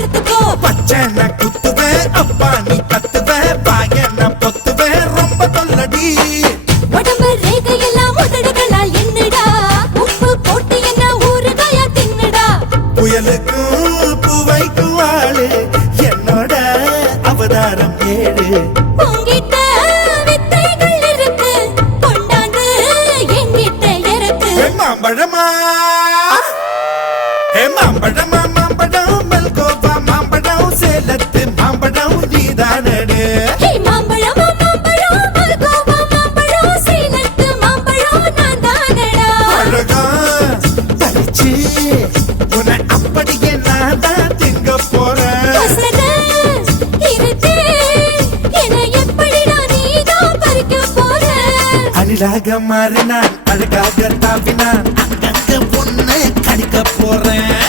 அறுத்துக்கோ. பச்சனை குத்துவேன் அப்பா நீ கத்துவேன் பாயன பொத்துவேன் ரொம்ப தொல்லடி. உடம்பு ரேகையெல்லாம் உதடுகளால் என்னடா உப்பு போட்டு என்ன ஊறுகாயா தின்னுடா. புயலுக்கும் பூவைக்கும் ஆளு என்னோட அவதாரம் ஏழு. உங்கிட்ட வித்தைகள் இருக்கு கொண்டாந்து எங்கிட்ட இருக்கு. மாம்பழமா மாம்பழமா மாம்பழம் மல்கோவா மாம்பழம் சேலத்து மாம்பழம் நீதானடு. மாம்பழம் மாம்பழம் மல்கோவா மாம்பழம் சேலத்து மாம்பழம் நான் தானடா. அழகா பறிச்சு உன்னை அப்படியே நான் தான் திங்க போறேன். அழகாக மாறினான் அழகாக தாவினான் அங்கங்க பொண்ணு கடிக்க போறேன்.